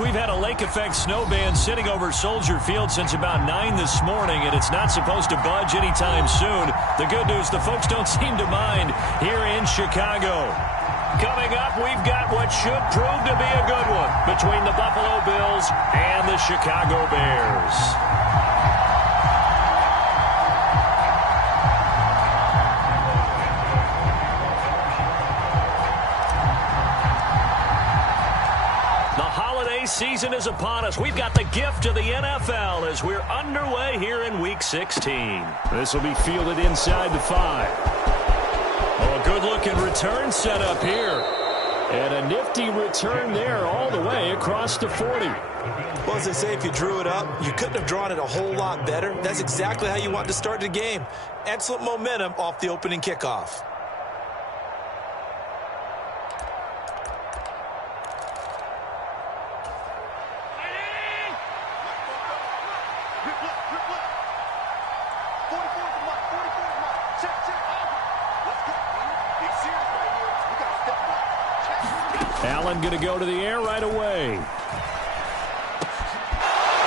We've had a lake effect snow band sitting over Soldier Field since about 9 this morning, and it's not supposed to budge anytime soon. The good news, the folks don't seem to mind here in Chicago. Coming up, we've got what should prove to be a good one between the Buffalo Bills and the Chicago Bears. Season is upon us. We've got the gift of the NFL as we're underway here in Week 16. This will be fielded inside the 5. Oh, a good-looking return set up here. And a nifty return there all the way across the 40. Well, as they say, if you drew it up, you couldn't have drawn it a whole lot better. That's exactly how you want to start the game. Excellent momentum off the opening kickoff. Allen going to go to the air right away.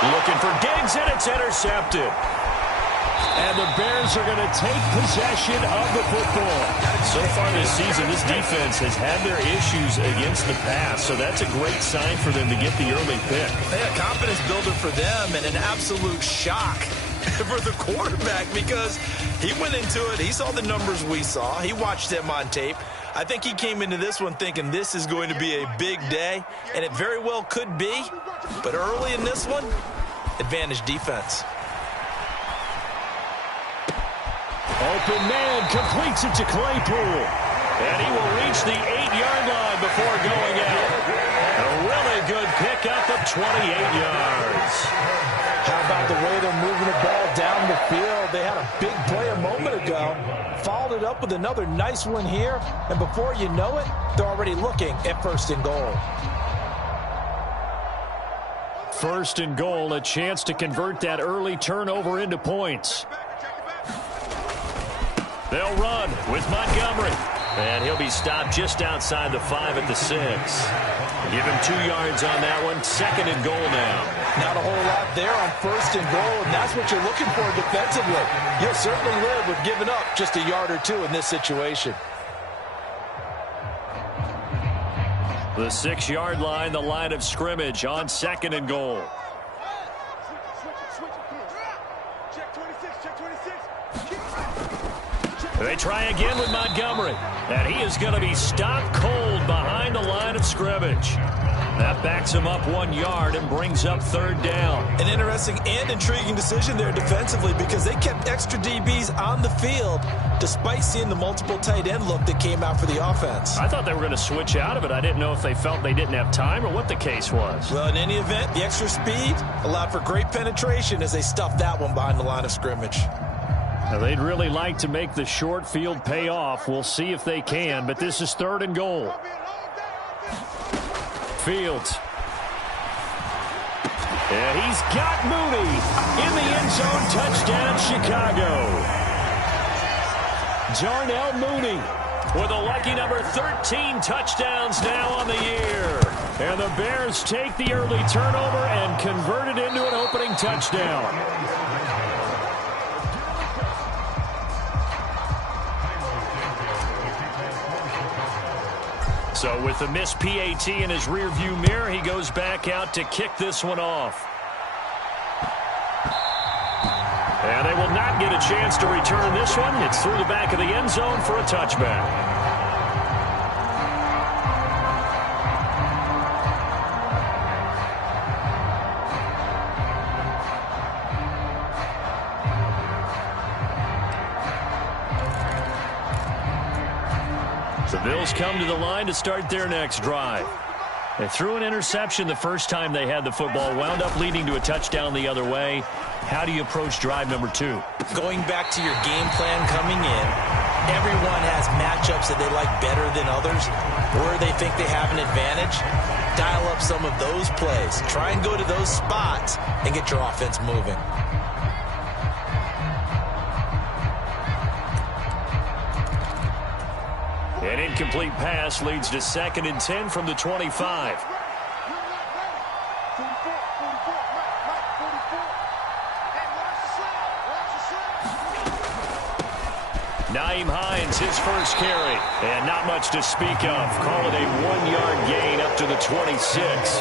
Looking for Diggs, and it's intercepted. And the Bears are going to take possession of the football. So far this season, this defense has had their issues against the pass, so that's a great sign for them to get the early pick. A confidence builder for them and an absolute shock for the quarterback because he went into it. He saw the numbers we saw. He watched them on tape. I think he came into this one thinking this is going to be a big day, and it very well could be. But early in this one, advantage defense. Open man completes it to Claypool. And he will reach the 8-yard line before going out. A really good pickup of 28 yards. How about the way they're moving the ball down the field? They had a big play a moment ago. Followed it up with another nice one here. And before you know it, they're already looking at 1st and goal. 1st and goal, a chance to convert that early turnover into points. They'll run with Montgomery. And he'll be stopped just outside the 5 at the 6. Give him 2 yards on that one. 2nd and goal now. Not a whole lot there on 1st and goal, and that's what you're looking for defensively. You'll certainly live with giving up just a yard or 2 in this situation. The 6-yard line, the line of scrimmage on 2nd and goal. They try again with Montgomery. And he is going to be stopped cold behind the line of scrimmage. That backs him up 1 yard and brings up 3rd down. An interesting and intriguing decision there defensively because they kept extra DBs on the field despite seeing the multiple tight end look that came out for the offense. I thought they were going to switch out of it. I didn't know if they felt they didn't have time or what the case was. Well, in any event, the extra speed allowed for great penetration as they stuffed that one behind the line of scrimmage. Now, they'd really like to make the short field pay off. We'll see if they can, but this is 3rd and goal. Fields. And he's got Mooney in the end zone. Touchdown, Chicago. Darnell Mooney with a lucky number 13 touchdowns now on the year. And the Bears take the early turnover and convert it into an opening touchdown. So with the missed PAT in his rearview mirror, he goes back out to kick this one off. And they will not get a chance to return this one. It's through the back of the end zone for a touchback. The Bills come to the line to start their next drive. They threw an interception the first time they had the football, wound up leading to a touchdown the other way. How do you approach drive number 2? Going back to your game plan coming in, everyone has matchups that they like better than others, where they think they have an advantage. Dial up some of those plays. Try and go to those spots and get your offense moving. An incomplete pass leads to 2nd and 10 from the 25. Nyheim Hines, his first carry. And not much to speak of. Call it a 1-yard gain up to the 26.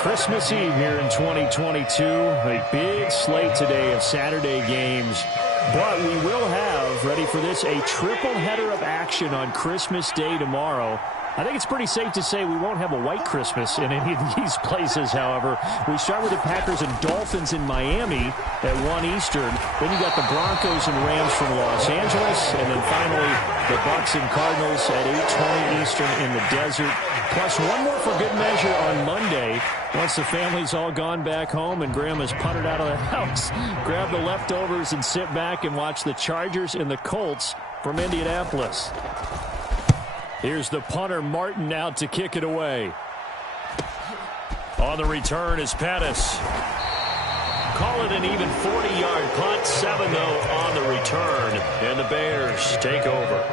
Christmas Eve here in 2022. A big slate today of Saturday games. But we will have, ready for this, a triple header of action on Christmas Day tomorrow. I think it's pretty safe to say we won't have a white Christmas in any of these places, however. We start with the Packers and Dolphins in Miami at 1 Eastern. Then you got the Broncos and Rams from Los Angeles. And then finally, the Bucs and Cardinals at 8:20 Eastern in the desert. Plus one more for good measure on Monday. Once the family's all gone back home and Grandma's punted out of the house, grab the leftovers and sit back and watch the Chargers and the Colts from Indianapolis. Here's the punter, Martin, out to kick it away. On the return is Pettis. Call it an even 40-yard punt. 7, though, on the return. And the Bears take over.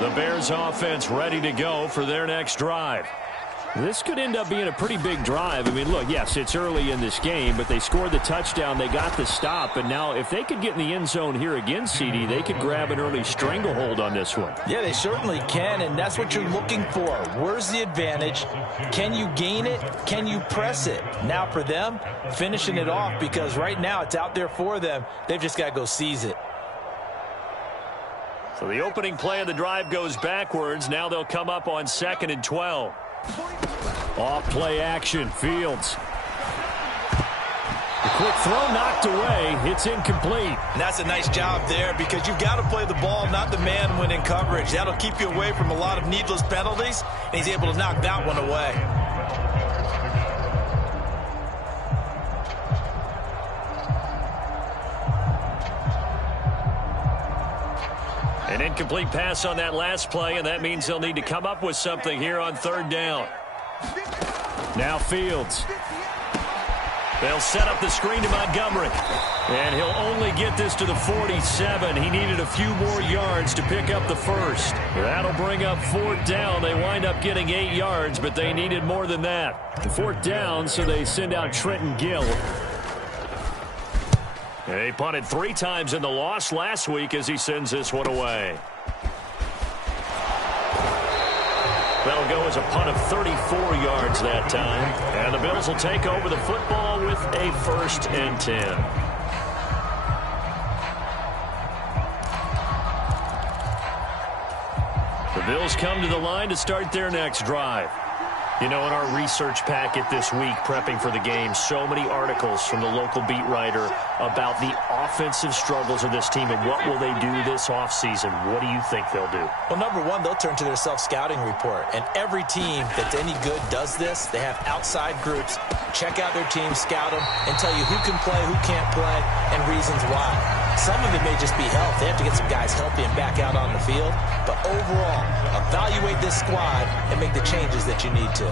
The Bears offense ready to go for their next drive. This could end up being a pretty big drive. I mean, look, yes, it's early in this game, but they scored the touchdown. They got the stop. And now if they could get in the end zone here again, CD, they could grab an early stranglehold on this one. Yeah, they certainly can, and that's what you're looking for. Where's the advantage? Can you gain it? Can you press it? Now for them, finishing it off, because right now it's out there for them. They've just got to go seize it. So the opening play of the drive goes backwards. Now they'll come up on 2nd and 12. Off play action, Fields. The quick throw knocked away. It's incomplete. And that's a nice job there, because you've got to play the ball, not the man when in coverage. That'll keep you away from a lot of needless penalties, and he's able to knock that one away. An incomplete pass on that last play, and that means they'll need to come up with something here on 3rd down. Now Fields. They'll set up the screen to Montgomery. And he'll only get this to the 47. He needed a few more yards to pick up the first. That'll bring up 4th down. They wind up getting 8 yards, but they needed more than that. 4th down, so they send out Trenton Gill. They punted 3 times in the loss last week as he sends this one away. That'll go as a punt of 34 yards that time. And the Bills will take over the football with a 1st and 10. The Bills come to the line to start their next drive. You know, in our research packet this week, prepping for the game, so many articles from the local beat writer about the offensive struggles of this team and what will they do this offseason. What do you think they'll do? Well, number one, they'll turn to their self-scouting report. And every team that's any good does this. They have outside groups. Check out their team, scout them, and tell you who can play, who can't play, and reasons why. Some of it may just be health. They have to get some guys healthy and back out on the field. But overall, evaluate this squad and make the changes that you need to.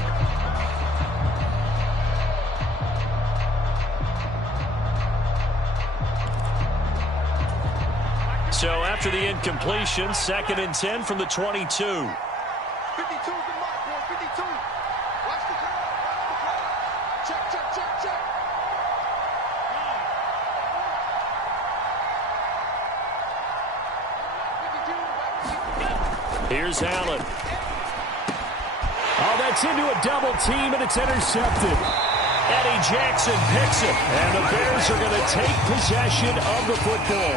So after the incompletion, 2nd and 10 from the 22. 52's the mark, boy, 52. Watch the clock, check, check, check, check. Here's Allen. Oh, that's into a double team, and it's intercepted. Eddie Jackson picks it, and the Bears are going to take possession of the football.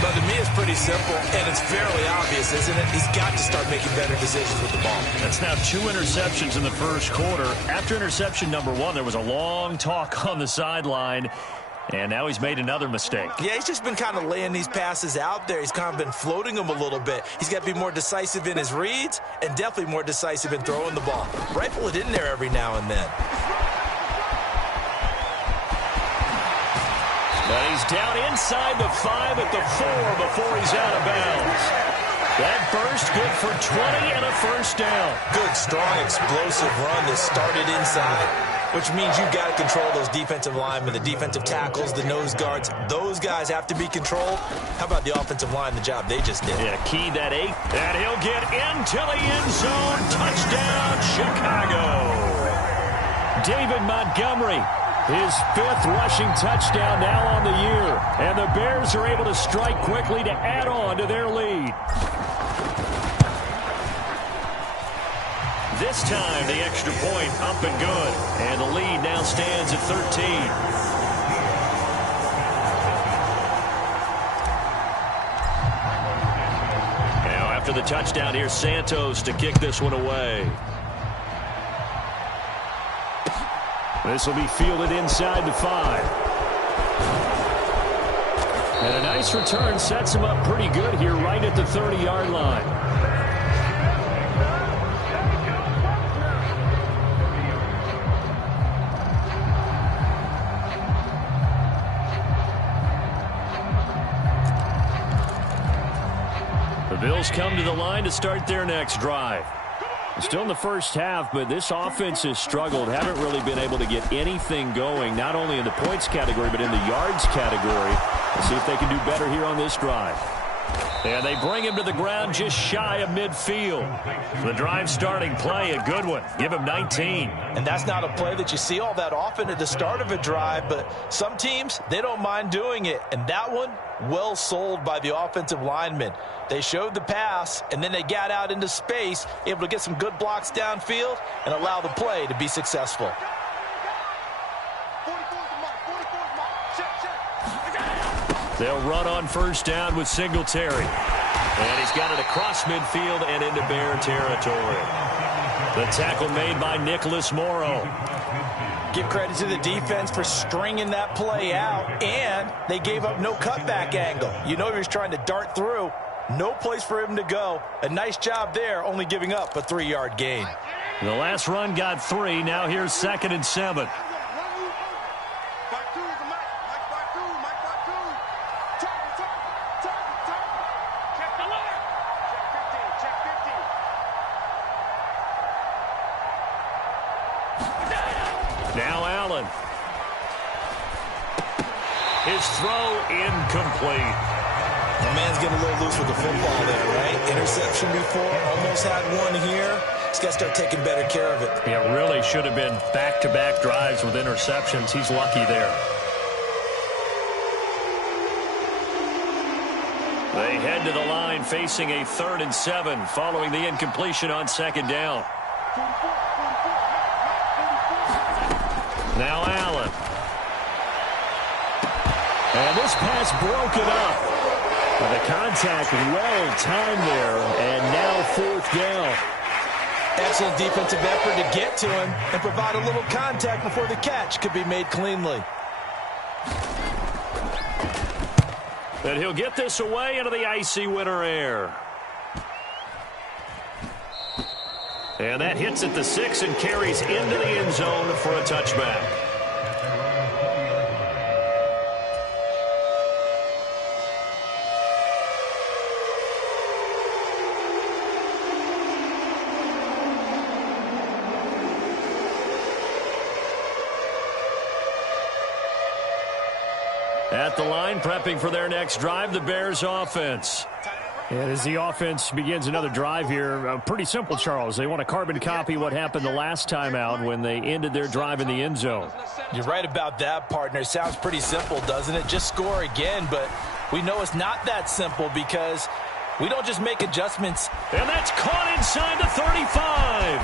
But to me, it's pretty simple, and it's fairly obvious, isn't it? He's got to start making better decisions with the ball. That's now 2 interceptions in the first quarter. After interception number 1, there was a long talk on the sideline, and now he's made another mistake. Yeah, he's just been kind of laying these passes out there. He's kind of been floating them a little bit. He's got to be more decisive in his reads and definitely more decisive in throwing the ball. Rifle it in there every now and then. But he's down inside the 5 at the 4 before he's out of bounds. That burst good for 20 and a first down. Good, strong, explosive run that started inside, which means you've got to control those defensive linemen, the defensive tackles, the nose guards. Those guys have to be controlled. How about the offensive line, the job they just did? Yeah, key that 8. And he'll get into the end zone. Touchdown, Chicago. David Montgomery. His 5th rushing touchdown now on the year. And the Bears are able to strike quickly to add on to their lead. This time, the extra point up and good. And the lead now stands at 13. Now, after the touchdown, here's Santos to kick this one away. This will be fielded inside the 5. And a nice return sets him up pretty good here right at the 30-yard line. The Bills come to the line to start their next drive. Still in the first half, but this offense has struggled. Haven't really been able to get anything going, not only in the points category, but in the yards category. Let's see if they can do better here on this drive. And they bring him to the ground just shy of midfield. The drive starting play, a good one. Give him 19. And that's not a play that you see all that often at the start of a drive, but some teams, they don't mind doing it. And that one, well sold by the offensive lineman. They showed the pass, and then they got out into space, able to get some good blocks downfield and allow the play to be successful. They'll run on first down with Singletary. And he's got it across midfield and into Bear territory. The tackle made by Nicholas Morrow. Give credit to the defense for stringing that play out, and they gave up no cutback angle. You know he was trying to dart through. No place for him to go. A nice job there, only giving up a 3-yard gain. The last run got 3. Now here's 2nd and 7. Now Allen. His throw incomplete. The man's getting a little loose with the football there, right? Interception before, almost had one here. He's got to start taking better care of it. It really should have been back-to-back drives with interceptions. He's lucky there. They head to the line facing a 3rd and 7 following the incompletion on 2nd down. Now Allen. And this pass broken up. The contact well timed there, and now 4th down. Excellent defensive effort to get to him and provide a little contact before the catch could be made cleanly. And he'll get this away into the icy winter air. And that hits at the 6 and carries into the end zone for a touchback. At the line, prepping for their next drive, the Bears offense. And as the offense begins another drive here, pretty simple, Charles. They want to carbon copy what happened the last time out when they ended their drive in the end zone. You're right about that, partner. Sounds pretty simple, doesn't it? Just score again, but we know it's not that simple because we don't just make adjustments. And that's caught inside the 35.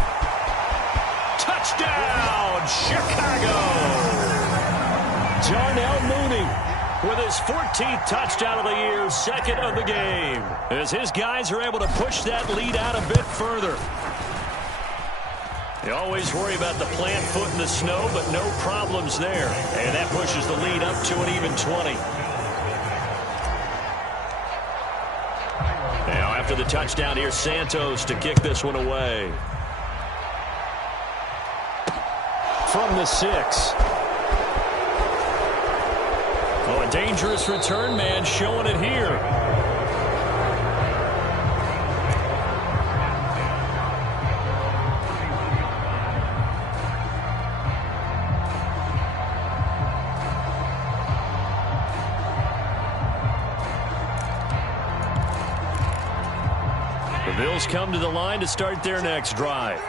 Touchdown, Chicago. Darnell Mooney with his 14th touchdown of the year, 2nd of the game, as his guys are able to push that lead out a bit further. You always worry about the plant foot in the snow, but no problems there. And that pushes the lead up to an even 20. Now after the touchdown, here's Santos to kick this one away. From the 6. Oh, a dangerous return man showing it here. The Bills come to the line to start their next drive.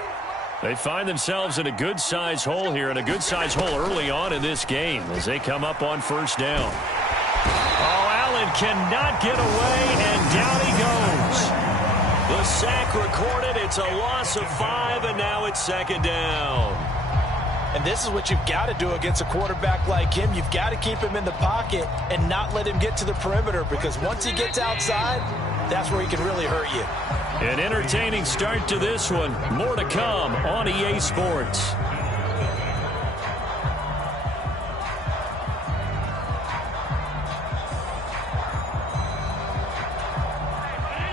They find themselves in a good-sized hole here, and a good-sized hole early on in this game as they come up on first down. Oh, Allen cannot get away, and down he goes. The sack recorded. It's a loss of 5, and now it's second down. And this is what you've got to do against a quarterback like him. You've got to keep him in the pocket and not let him get to the perimeter, because once he gets outside, that's where he can really hurt you. An entertaining start to this one. More to come on EA Sports.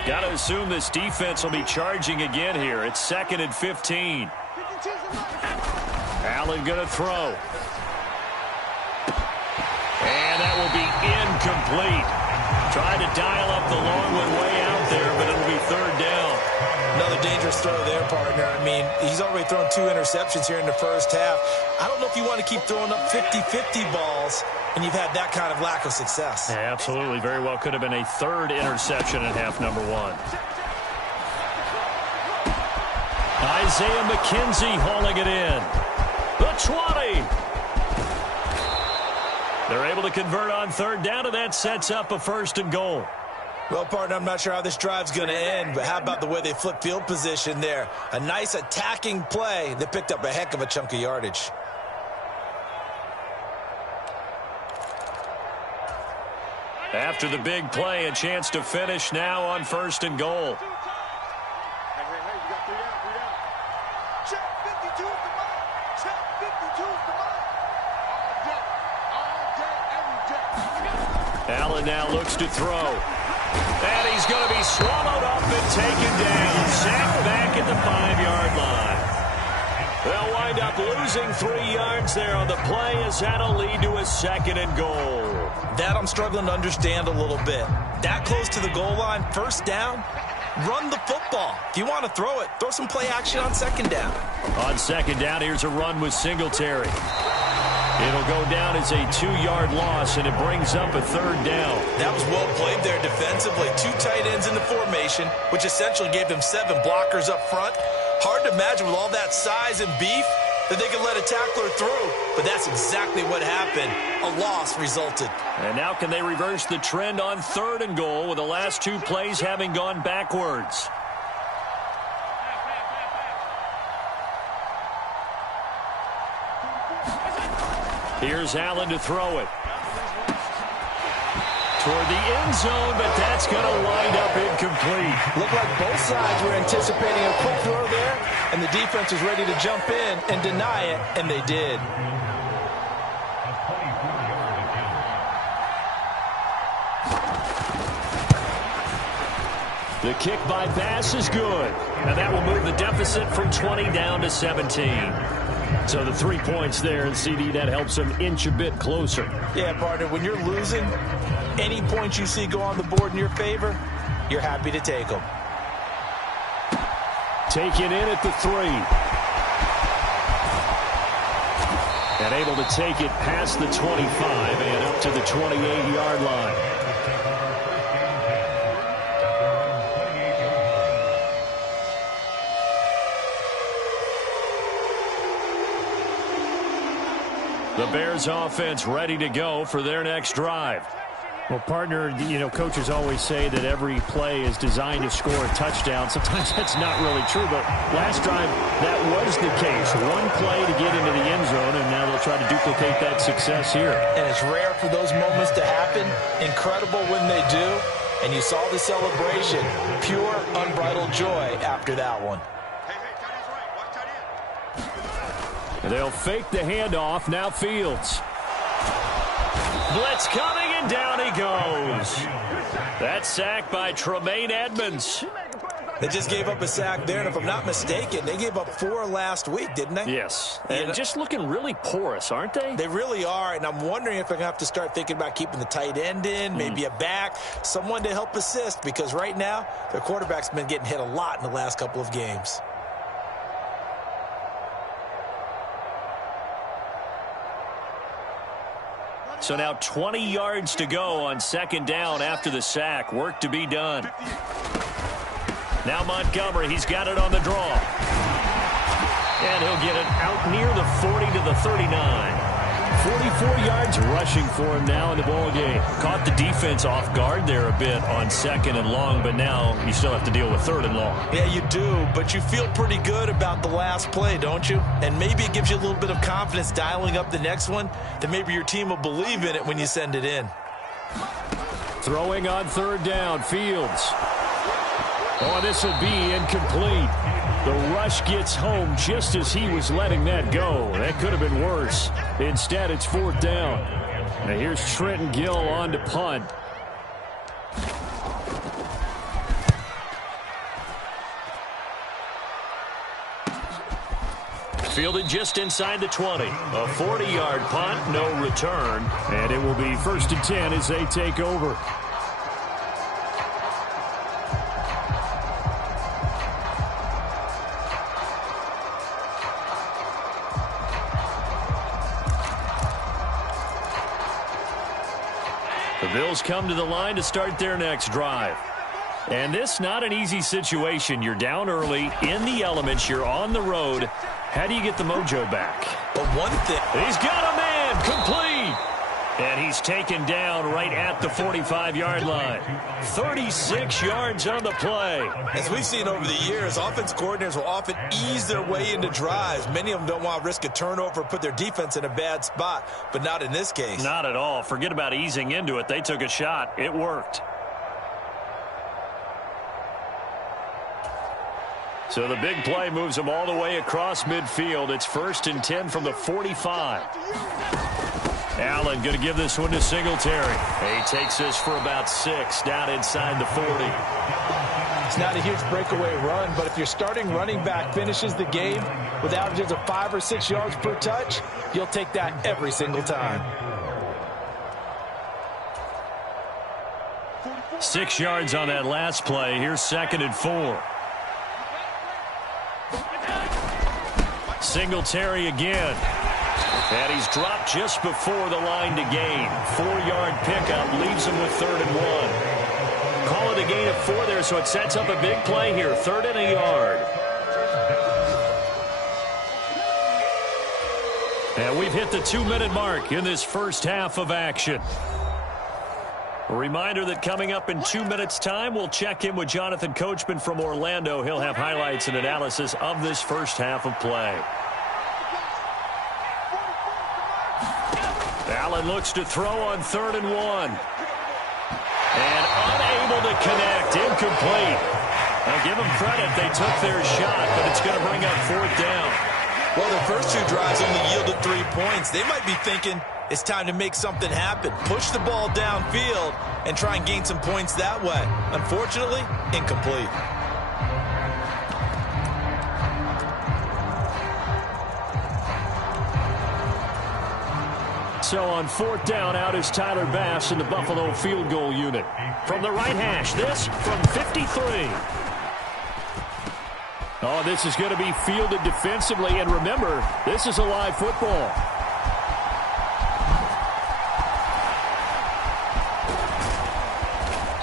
Got to assume this defense will be charging again here. It's 2nd and 15. Allen going to throw. And that will be incomplete. Tried to dial up the long one way out there, but it'll be third down. Another dangerous throw there, partner. I mean, he's already thrown 2 interceptions here in the first half. I don't know if you want to keep throwing up 50-50 balls when you've had that kind of lack of success. Yeah, absolutely. Very well could have been a 3rd interception in half number 1. Isaiah McKenzie hauling it in. The 20. They're able to convert on third down, and that sets up a 1st and goal. Well, partner, I'm not sure how this drive's going to end, but how about the way they flip field position there? A nice attacking play that picked up a heck of a chunk of yardage. After the big play, a chance to finish now on 1st and goal. Allen now looks to throw. And he's going to be swallowed up and taken down. Sacked back at the 5-yard line. They'll wind up losing 3 yards there on the play as that'll lead to a 2nd and goal. That I'm struggling to understand a little bit. That close to the goal line, 1st down, run the football. If you want to throw it, throw some play action on 2nd down. On 2nd down, here's a run with Singletary. It'll go down as a 2-yard loss, and it brings up a 3rd down. That was well played there defensively. 2 tight ends in the formation, which essentially gave them 7 blockers up front. Hard to imagine with all that size and beef that they could let a tackler through, but that's exactly what happened. A loss resulted. And now can they reverse the trend on 3rd and goal with the last 2 plays having gone backwards? Here's Allen to throw it. Toward the end zone, but that's going to wind up incomplete. Looked like both sides were anticipating a quick throw there, and the defense was ready to jump in and deny it, and they did. The kick by Bass is good, and that will move the deficit from 20 down to 17. So the 3 points there, and CD, that helps them inch a bit closer. Yeah, partner, when you're losing, any points you see go on the board in your favor, you're happy to take them. Taken in at the 3. And able to take it past the 25 and up to the 28-yard line. The Bears offense ready to go for their next drive. Well, partner, coaches always say that every play is designed to score a touchdown. Sometimes that's not really true, but last drive that was the case. 1 play to get into the end zone, and now they'll try to duplicate that success here. And it's rare for those moments to happen. Incredible when they do. And you saw the celebration. Pure, unbridled joy after that one. They'll fake the handoff. Now Fields. Blitz coming, and down he goes. That sack by Tremaine Edmonds. They just gave up a sack there, and if I'm not mistaken, they gave up 4 last week, didn't they? Yes, and just looking really porous, aren't they? They really are, and I'm wondering if they're going to have to start thinking about keeping the tight end in, maybe a back, someone to help assist, because right now, their quarterback's been getting hit a lot in the last couple of games. So now 20 yards to go on 2nd down after the sack. Work to be done. Now Montgomery, he's got it on the draw. And he'll get it out near the 40 to the 39. 44 yards rushing for him now in the ball game. Caught the defense off guard there a bit on 2nd and long, but now you still have to deal with 3rd and long. Yeah, you do, but you feel pretty good about the last play, don't you? And maybe it gives you a little bit of confidence dialing up the next one, that maybe your team will believe in it when you send it in. Throwing on 3rd down, Fields. Oh, this will be incomplete. The rush gets home just as he was letting that go. That could have been worse. Instead, it's 4th down. Now here's Trenton Gill on to punt. Fielded just inside the 20. A 40-yard punt, no return. And it will be 1st and 10 as they take over. The Bills come to the line to start their next drive. And this not an easy situation. You're down early, in the elements, you're on the road. How do you get the mojo back? But one thing... He's got a man, complete! And he's taken down right at the 45-yard line. 36 yards on the play. As we've seen over the years, offense coordinators will often ease their way into drives. Many of them don't want to risk a turnover, put their defense in a bad spot, but not in this case. Not at all. Forget about easing into it. They took a shot. It worked. So the big play moves them all the way across midfield. It's 1st and 10 from the 45. Allen going to give this one to Singletary. He takes this for about 6 down inside the 40. It's not a huge breakaway run, but if your starting running back finishes the game with averages of 5 or 6 yards per touch, you'll take that every single time. 6 yards on that last play. Here's 2nd and 4. Singletary again. And he's dropped just before the line to gain. 4-yard pickup leaves him with 3rd and 1. Call it a gain of 4 there, so it sets up a big play here. 3rd and a yard. And we've hit the 2-minute mark in this first half of action. A reminder that coming up in 2 minutes' time, we'll check in with Jonathan Coachman from Orlando. He'll have highlights and analysis of this first half of play. Allen looks to throw on 3rd and 1. And unable to connect. Incomplete. I'll give them credit. They took their shot, but it's going to bring up 4th down. Well, their first 2 drives only yielded 3 points. They might be thinking it's time to make something happen. Push the ball downfield and try and gain some points that way. Unfortunately, incomplete. So on 4th down, out is Tyler Bass in the Buffalo field goal unit. From the right hash, this from 53. Oh, this is going to be fielded defensively. And remember, this is a live football.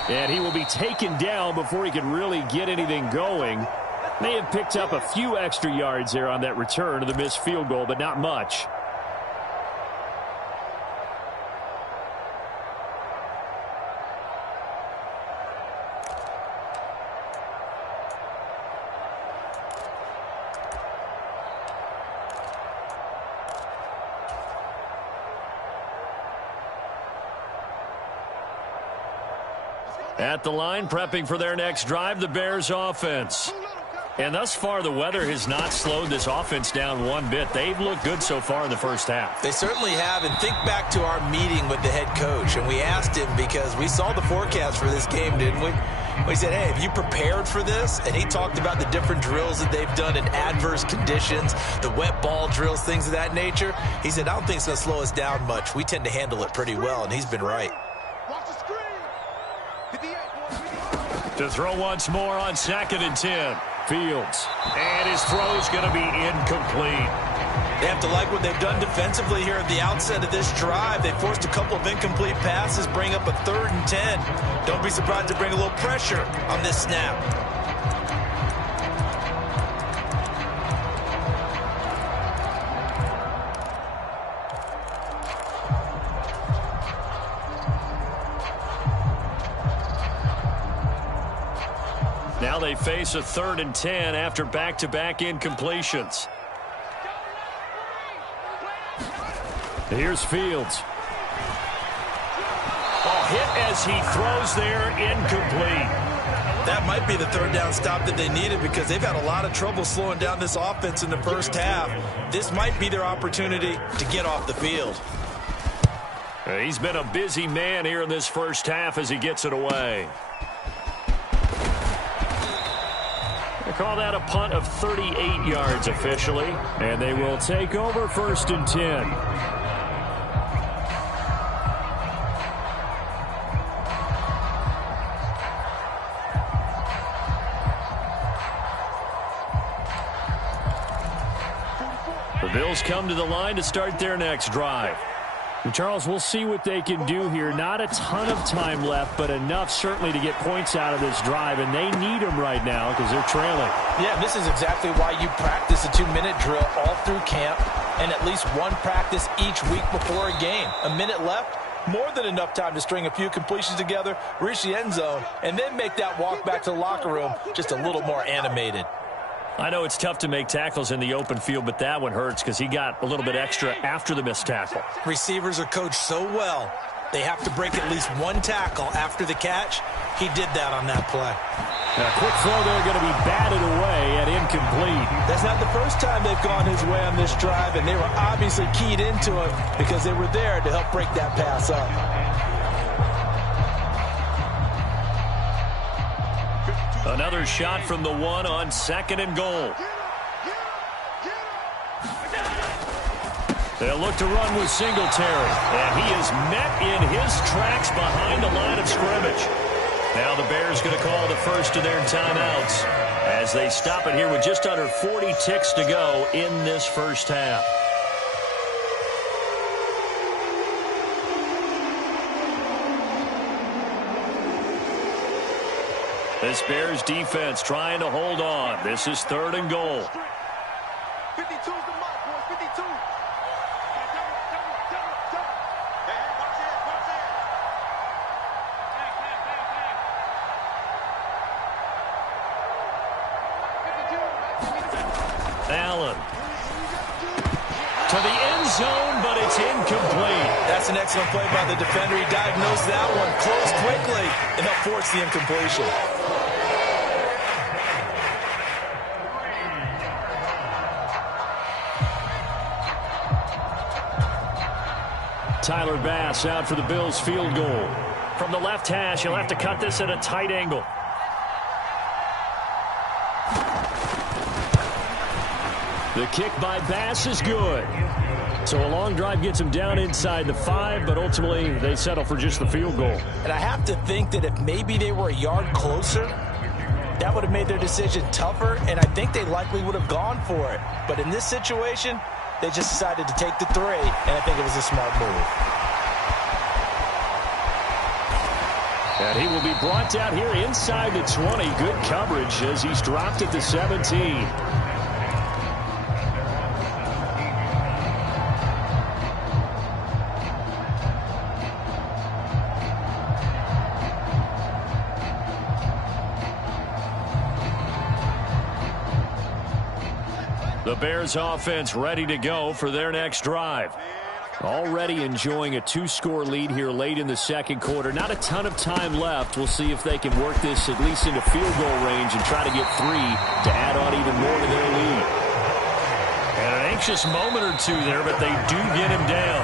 And he will be taken down before he can really get anything going. May have picked up a few extra yards there on that return of the missed field goal, but not much. At the line, prepping for their next drive, the Bears offense. And thus far, the weather has not slowed this offense down one bit. They've looked good so far in the first half. They certainly have. And think back to our meeting with the head coach. And we asked him because we saw the forecast for this game, didn't we? We said, hey, have you prepared for this? And he talked about the different drills that they've done in adverse conditions, the wet ball drills, things of that nature. He said, I don't think it's going to slow us down much. We tend to handle it pretty well, and he's been right. To throw once more on 2nd and 10. Fields. And his throw's going to be incomplete. They have to like what they've done defensively here at the outset of this drive. They forced a couple of incomplete passes, bring up a 3rd and 10. Don't be surprised to bring a little pressure on this snap. Now they face a 3rd and 10 after back-to-back incompletions. Here's Fields. Oh, hit as he throws there, incomplete. That might be the 3rd down stop that they needed because they've had a lot of trouble slowing down this offense in the first half. This might be their opportunity to get off the field. He's been a busy man here in this first half as he gets it away. They call that a punt of 38 yards officially, and they will take over 1st and 10. The Bills come to the line to start their next drive. And Charles, we'll see what they can do here. Not a ton of time left, but enough certainly to get points out of this drive, and they need them right now because they're trailing. Yeah, this is exactly why you practice a 2-minute drill all through camp and at least one practice each week before a game. A minute left, more than enough time to string a few completions together, reach the end zone, and then make that walk back to the locker room just a little more animated. I know it's tough to make tackles in the open field, but that one hurts because he got a little bit extra after the missed tackle. Receivers are coached so well, they have to break at least one tackle after the catch. He did that on that play. A quick throw there going to be batted away at incomplete. That's not the first time they've gone his way on this drive, and they were obviously keyed into it because they were there to help break that pass up. Another shot from the 1 on 2nd and goal. They'll look to run with Singletary, and he is met in his tracks behind the line of scrimmage. Now the Bears going to call the first of their timeouts as they stop it here with just under 40 ticks to go in this first half. This Bears defense trying to hold on. This is 3rd and goal. 52's the mark, boys. 52. Allen. To the end zone, but it's incomplete. That's an excellent play by the defender. He diagnosed that one close quickly, and they'll force the incompletion. Tyler Bass out for the Bills field goal. From the left hash, he'll have to cut this at a tight angle. The kick by Bass is good. So a long drive gets him down inside the 5, but ultimately they settle for just the field goal. And I have to think that if maybe they were a yard closer, that would have made their decision tougher, and I think they likely would have gone for it. But in this situation, they just decided to take the 3, and I think it was a smart move. And he will be brought down here inside the 20. Good coverage as he's dropped at the 17. The Bears offense ready to go for their next drive. Already enjoying a 2-score lead here late in the 2nd quarter. Not a ton of time left. We'll see if they can work this at least into field goal range and try to get 3 to add on even more to their lead. And an anxious moment or two there, but they do get him down.